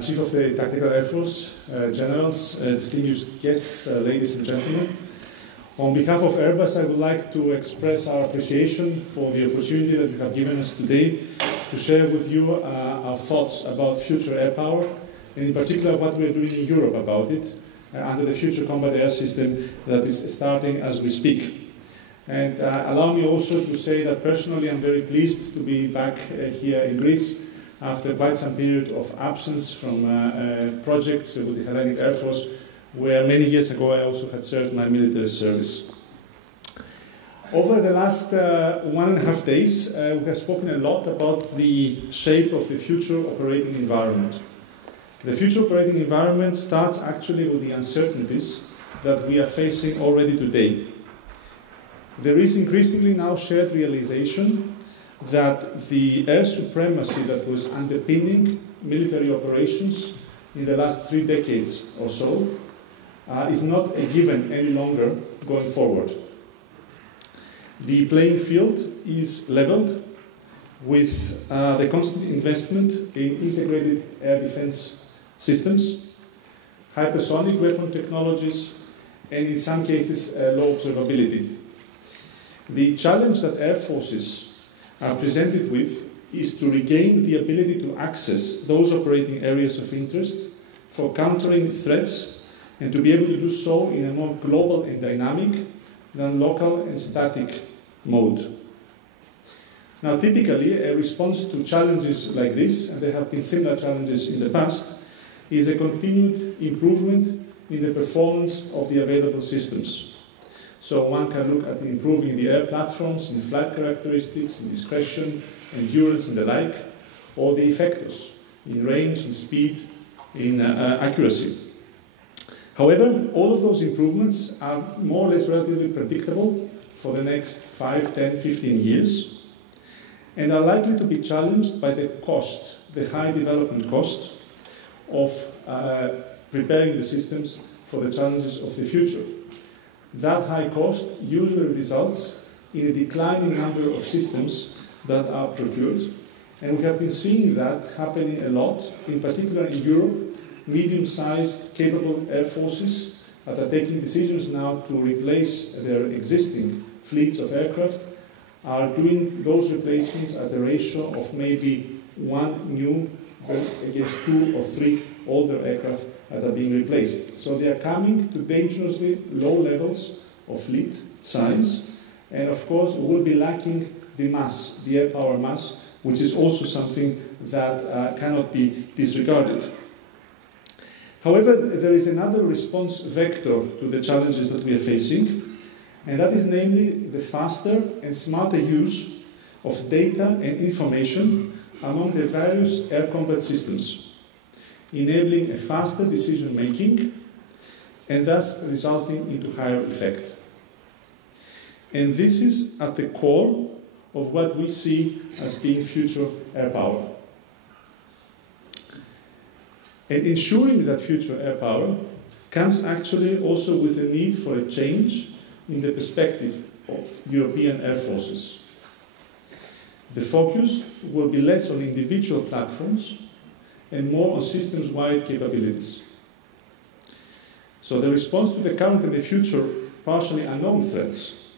Chief of the Tactical Air Force, Generals, distinguished guests, ladies and gentlemen. On behalf of Airbus, I would like to express our appreciation for the opportunity that you have given us today to share with you our thoughts about future air power, and in particular what we are doing in Europe about it, under the Future Combat Air System that is starting as we speak. And allow me also to say that personally I'm very pleased to be back here in Greece after quite some period of absence from projects with the Hellenic Air Force, where many years ago I also had served my military service. Over the last 1.5 days, we have spoken a lot about the shape of the future operating environment. The future operating environment starts actually with the uncertainties that we are facing already today. There is increasingly now shared realization that the air supremacy that was underpinning military operations in the last 3 decades or so is not a given any longer going forward. The playing field is leveled with the constant investment in integrated air defense systems, hypersonic weapon technologies, and in some cases low observability. The challenge that air forces are presented with is to regain the ability to access those operating areas of interest for countering threats and to be able to do so in a more global and dynamic than local and static mode. Now, typically, a response to challenges like this, and there have been similar challenges in the past, is a continued improvement in the performance of the available systems. So one can look at improving the air platforms in flight characteristics, in discretion, endurance, and the like, or the effectors in range, in speed, in accuracy. However, all of those improvements are more or less relatively predictable for the next 5, 10, 15 years, and are likely to be challenged by the cost, the high development cost of preparing the systems for the challenges of the future. That high cost usually results in a declining number of systems that are procured, and we have been seeing that happening a lot, in particular in Europe. Medium-sized, capable air forces that are taking decisions now to replace their existing fleets of aircraft are doing those replacements at a ratio of maybe 1 new against 2 or 3 older aircraft that are being replaced. So they are coming to dangerously low levels of fleet size, and of course will be lacking the mass, the air power mass, which is also something that cannot be disregarded. However, there is another response vector to the challenges that we are facing, and that is namely the faster and smarter use of data and information among the various air combat systems, enabling a faster decision-making and thus resulting into higher effect. And this is at the core of what we see as being future air power. And ensuring that future air power comes actually also with a need for a change in the perspective of European air forces. The focus will be less on individual platforms and more on systems-wide capabilities. So the response to the current and the future partially unknown threats,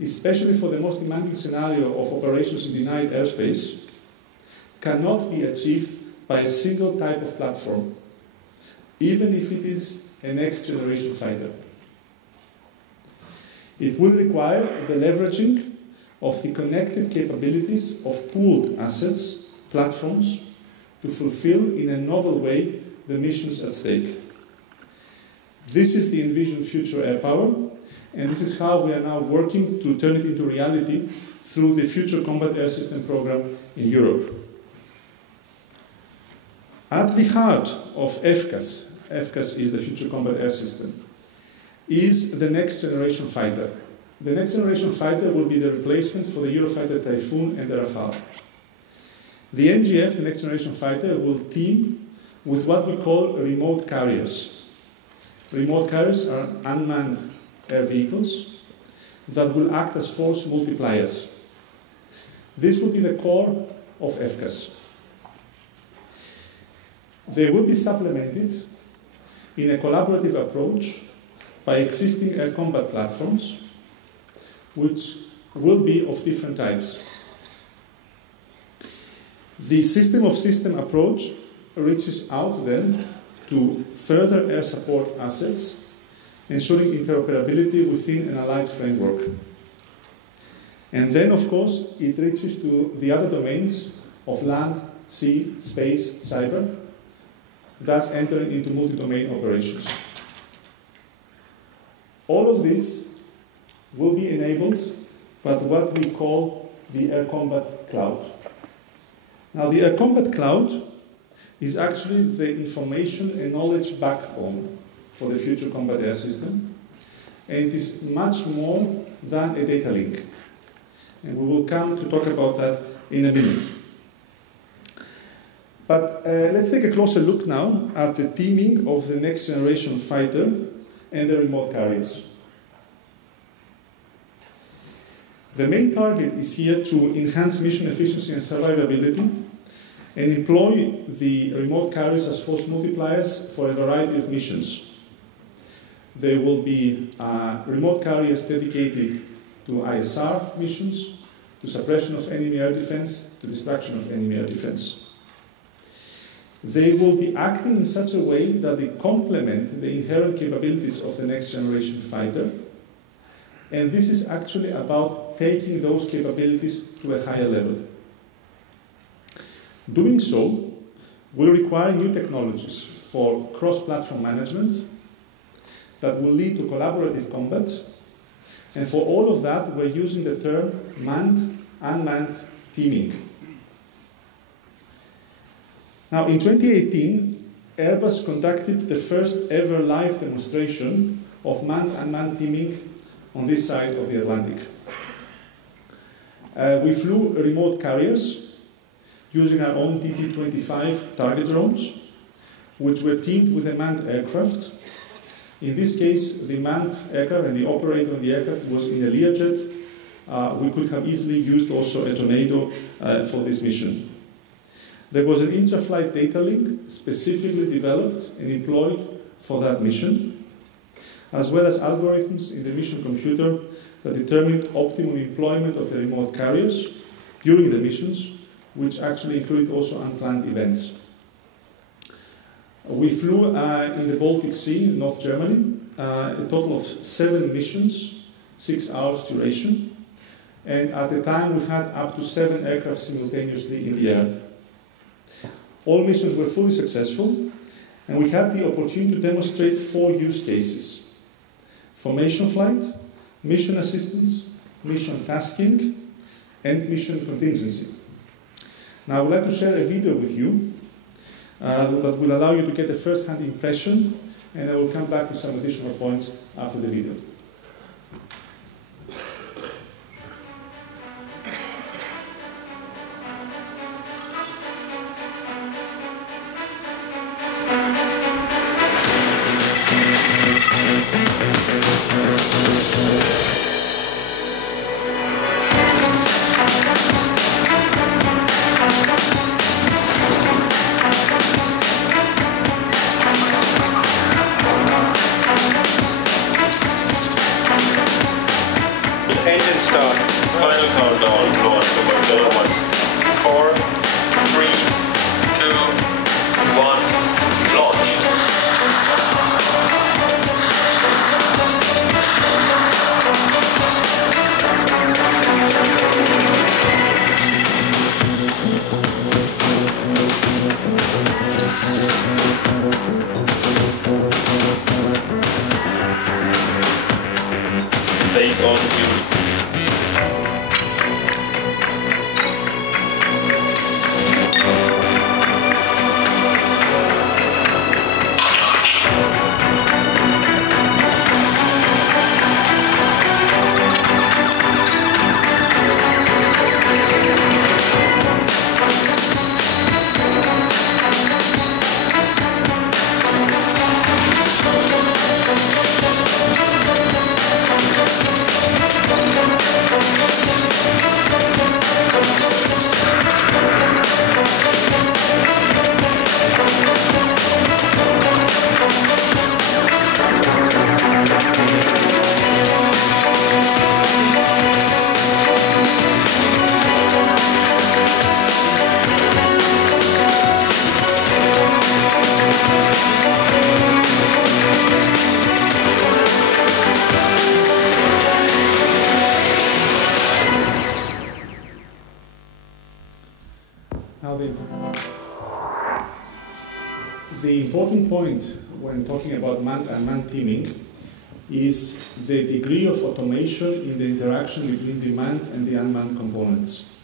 especially for the most demanding scenario of operations in denied airspace, cannot be achieved by a single type of platform, even if it is a next-generation fighter. It will require the leveraging of the connected capabilities of pooled assets, platforms, to fulfill in a novel way the missions at stake. This is the envisioned future air power, and this is how we are now working to turn it into reality through the Future Combat Air System program in Europe. At the heart of FCAS is the Future Combat Air System, is the next generation fighter. The next generation fighter will be the replacement for the Eurofighter Typhoon and the Rafale. The NGF, the next generation fighter, will team with what we call remote carriers. Remote carriers are unmanned air vehicles that will act as force multipliers. This will be the core of FCAS. They will be supplemented in a collaborative approach by existing air combat platforms, which will be of different types. The system-of-system approach reaches out then to further air support assets, ensuring interoperability within an allied framework. And then, of course, it reaches to the other domains of land, sea, space, cyber, thus entering into multi-domain operations. All of this will be enabled by what we call the Air Combat Cloud. Now, the Air Combat Cloud is actually the information and knowledge backbone for the future combat air system, and it is much more than a data link. And we will come to talk about that in a minute. But let's take a closer look now at the teaming of the next generation fighter and the remote carriers. The main target is here to enhance mission efficiency and survivability and employ the remote carriers as force multipliers for a variety of missions. There will be remote carriers dedicated to ISR missions, to suppression of enemy air defense, to destruction of enemy air defense. They will be acting in such a way that they complement the inherent capabilities of the next generation fighter, and this is actually about taking those capabilities to a higher level. Doing so will require new technologies for cross-platform management that will lead to collaborative combat, and for all of that we're using the term manned-unmanned teaming. Now, in 2018, Airbus conducted the first ever live demonstration of manned-unmanned teaming on this side of the Atlantic. We flew remote carriers using our own DT-25 target drones, which were teamed with a manned aircraft. In this case, the manned aircraft and the operator of the aircraft was in a Learjet. We could have easily used also a Tornado for this mission. There was an intra-flight data link specifically developed and employed for that mission, as well as algorithms in the mission computer that determined optimum employment of the remote carriers during the missions, which actually included also unplanned events. We flew in the Baltic Sea, in North Germany, a total of 7 missions, 6 hours duration, and at the time we had up to 7 aircraft simultaneously in the air. All missions were fully successful, and we had the opportunity to demonstrate 4 use cases: formation flight, mission assistance, mission tasking, and mission contingency. Now I would like to share a video with you that will allow you to get a first-hand impression, and I will come back with some additional points after the video. Now, the important point when talking about manned teaming is the degree of automation in the interaction between the manned and the unmanned components.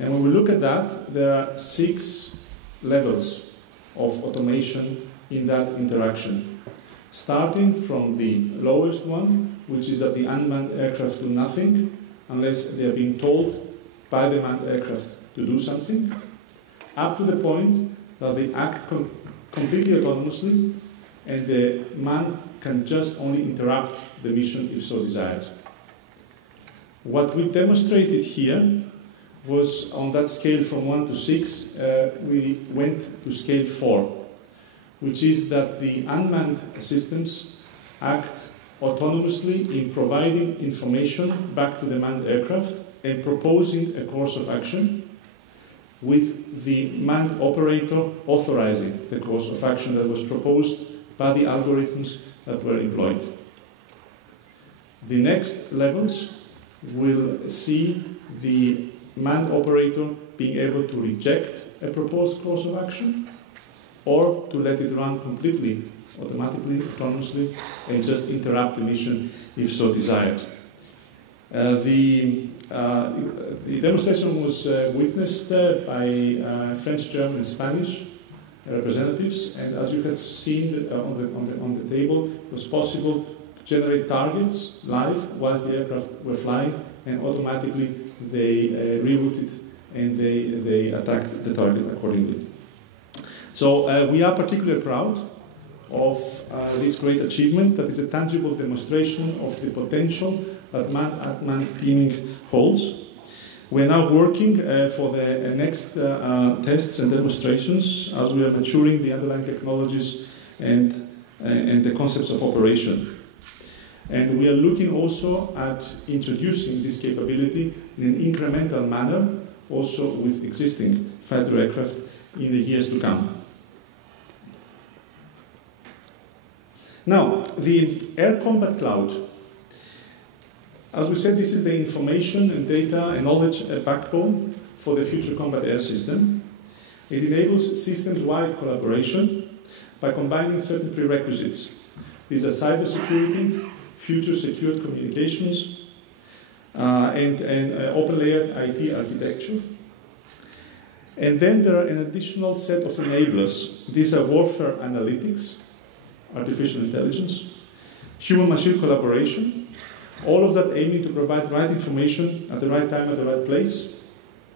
And when we look at that, there are 6 levels of automation in that interaction. Starting from the lowest one, which is that the unmanned aircraft do nothing unless they are being told by the manned aircraft to do something, up to the point that they act completely autonomously and the man can just only interrupt the mission if so desired. What we demonstrated here was on that scale from 1 to 6, we went to scale 4, which is that the unmanned systems act autonomously in providing information back to the manned aircraft and proposing a course of action, with the manned operator authorizing the course of action that was proposed by the algorithms that were employed. The next levels will see the manned operator being able to reject a proposed course of action or to let it run completely automatically, autonomously, and just interrupt the mission if so desired. The demonstration was witnessed by French, German, and Spanish representatives, and as you have seen on the table, it was possible to generate targets live whilst the aircraft were flying, and automatically they rerouted and they attacked the target accordingly. So we are particularly proud of this great achievement that is a tangible demonstration of the potential that manned teaming holds. We're now working for the next tests and demonstrations as we are maturing the underlying technologies and the concepts of operation. And we are looking also at introducing this capability in an incremental manner also with existing fighter aircraft in the years to come. Now, the air combat cloud. As we said, this is the information and data and knowledge backbone for the future combat air system. It enables systems-wide collaboration by combining certain prerequisites. These are cybersecurity, future secured communications, and open-layered IT architecture. And then there are an additional set of enablers. These are warfare analytics, artificial intelligence, human-machine collaboration, all of that aiming to provide right information at the right time, at the right place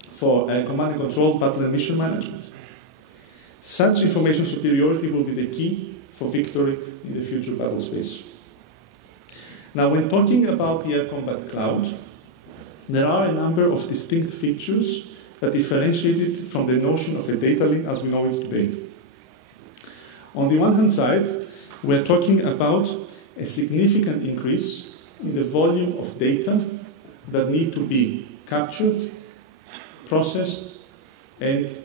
for command and control, battle and mission management. Such information superiority will be the key for victory in the future battle space. Now, when talking about the air combat cloud, there are a number of distinct features that differentiate it from the notion of a data link as we know it today. On the one hand side, we're talking about a significant increase in the volume of data that need to be captured, processed, and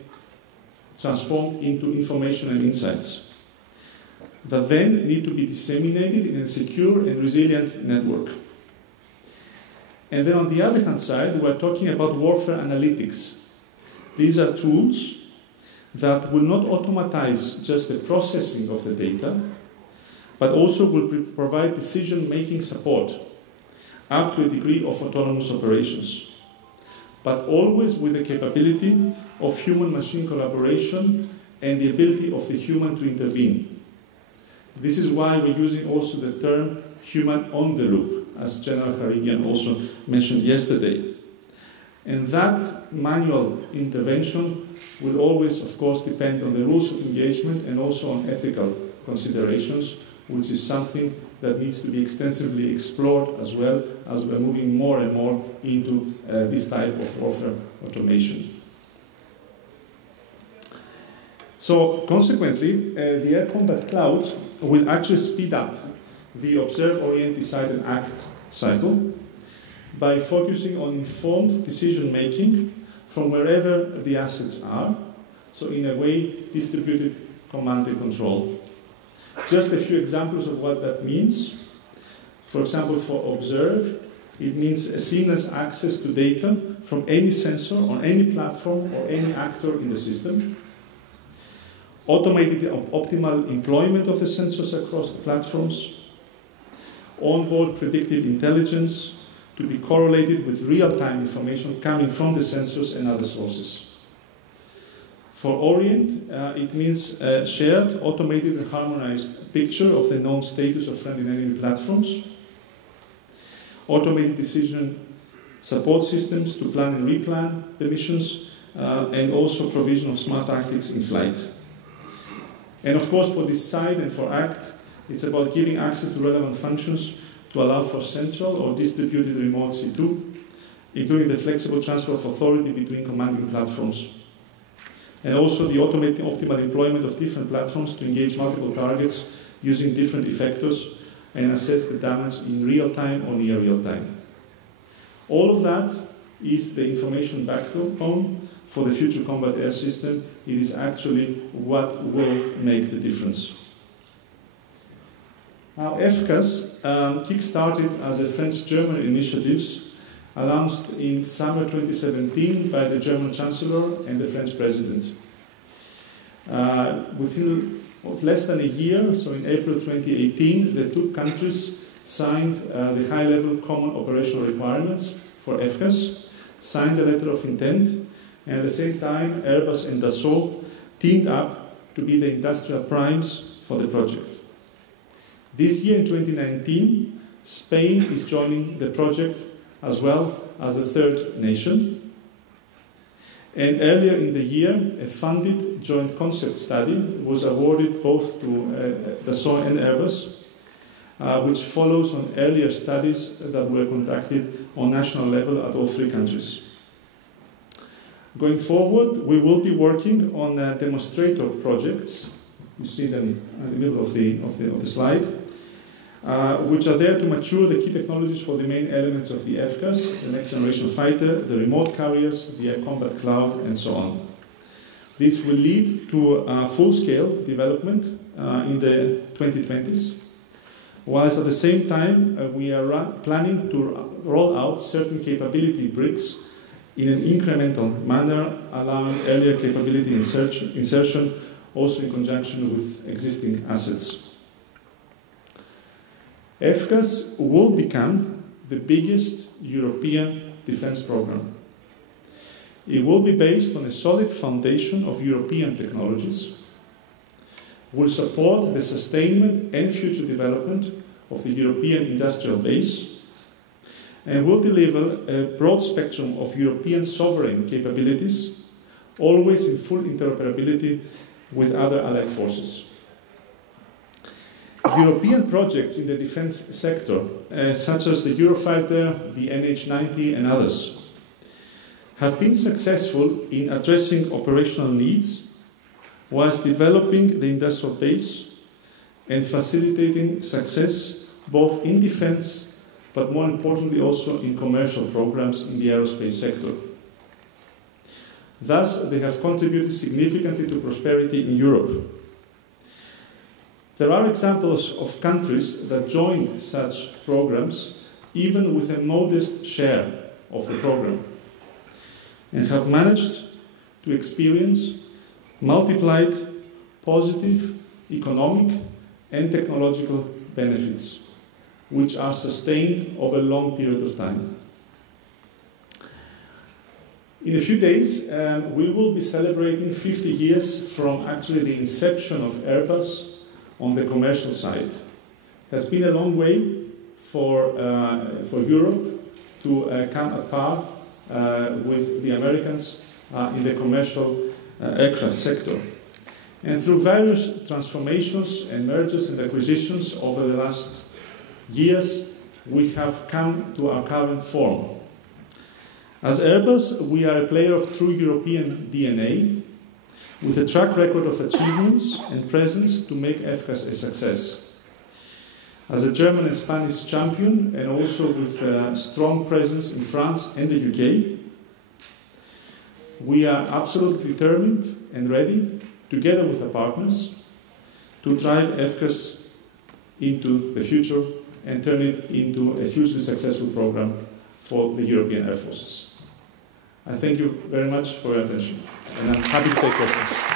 transformed into information and insights that then need to be disseminated in a secure and resilient network. And then on the other hand side, we're talking about warfare analytics. These are tools that will not automatize just the processing of the data, but also will provide decision-making support up to a degree of autonomous operations, but always with the capability of human-machine collaboration and the ability of the human to intervene. This is why we're using also the term human on the loop, as General Harigian also mentioned yesterday. And that manual intervention will always, of course, depend on the rules of engagement and also on ethical considerations, which is something that needs to be extensively explored as well as we're moving more and more into this type of warfare automation. So consequently, the air combat cloud will actually speed up the observe, orient, decide, and act cycle by focusing on informed decision-making from wherever the assets are, so in a way distributed command and control. Just a few examples of what that means. For example, for observe, It means a seamless access to data from any sensor on any platform or any actor in the system. Automated optimal employment of the sensors across the platforms. Onboard predictive intelligence to be correlated with real-time information coming from the sensors and other sources. For Orient, it means a shared, automated and harmonized picture of the known status of friendly and enemy platforms. Automated decision support systems to plan and replan the missions, and also provision of smart tactics in flight. And of course, for this side and for ACT, it's about giving access to relevant functions to allow for central or distributed remote C2, including the flexible transfer of authority between commanding platforms. And also the automated optimal employment of different platforms to engage multiple targets using different effectors and assess the damage in real time or near real time. All of that is the information backbone for the future combat air system. It is actually what will make the difference. Now, FCAS kick-started as a French-German initiative announced in summer 2017 by the German Chancellor and the French President. Within less than a year, so in April 2018, the two countries signed the high-level common operational requirements for FCAS, signed the letter of intent, and at the same time, Airbus and Dassault teamed up to be the industrial primes for the project. This year, in 2019, Spain is joining the project as well as the third nation. And earlier in the year, a funded joint concept study was awarded both to Dassault and Airbus, which follows on earlier studies that were conducted on national level at all three countries. Going forward, we will be working on demonstrator projects. You see them in the middle of the slide. Which are there to mature the key technologies for the main elements of the FCAS, the next generation fighter, the remote carriers, the air combat cloud, and so on. This will lead to full-scale development in the 2020s, whilst at the same time we are planning to roll out certain capability bricks in an incremental manner, allowing earlier capability insertion also in conjunction with existing assets. FCAS will become the biggest European defense program. It will be based on a solid foundation of European technologies, will support the sustainment and future development of the European industrial base, and will deliver a broad spectrum of European sovereign capabilities, always in full interoperability with other allied forces. European projects in the defense sector, such as the Eurofighter, the NH90 and others, have been successful in addressing operational needs whilst developing the industrial base and facilitating success both in defense but more importantly also in commercial programs in the aerospace sector. Thus, they have contributed significantly to prosperity in Europe. There are examples of countries that joined such programs even with a modest share of the program and have managed to experience multiplied positive economic and technological benefits which are sustained over a long period of time. In a few days, we will be celebrating 50 years from actually the inception of Airbus on the commercial side. It has been a long way for Europe to come at par with the Americans in the commercial aircraft sector. And through various transformations and mergers and acquisitions over the last years, we have come to our current form. As Airbus, we are a player of true European DNA, with a track record of achievements and presence to make FCAS a success. As a German and Spanish champion, and also with a strong presence in France and the UK, we are absolutely determined and ready, together with our partners, to drive FCAS into the future and turn it into a hugely successful program for the European Air Forces. I thank you very much for your attention, and I'm happy to take questions.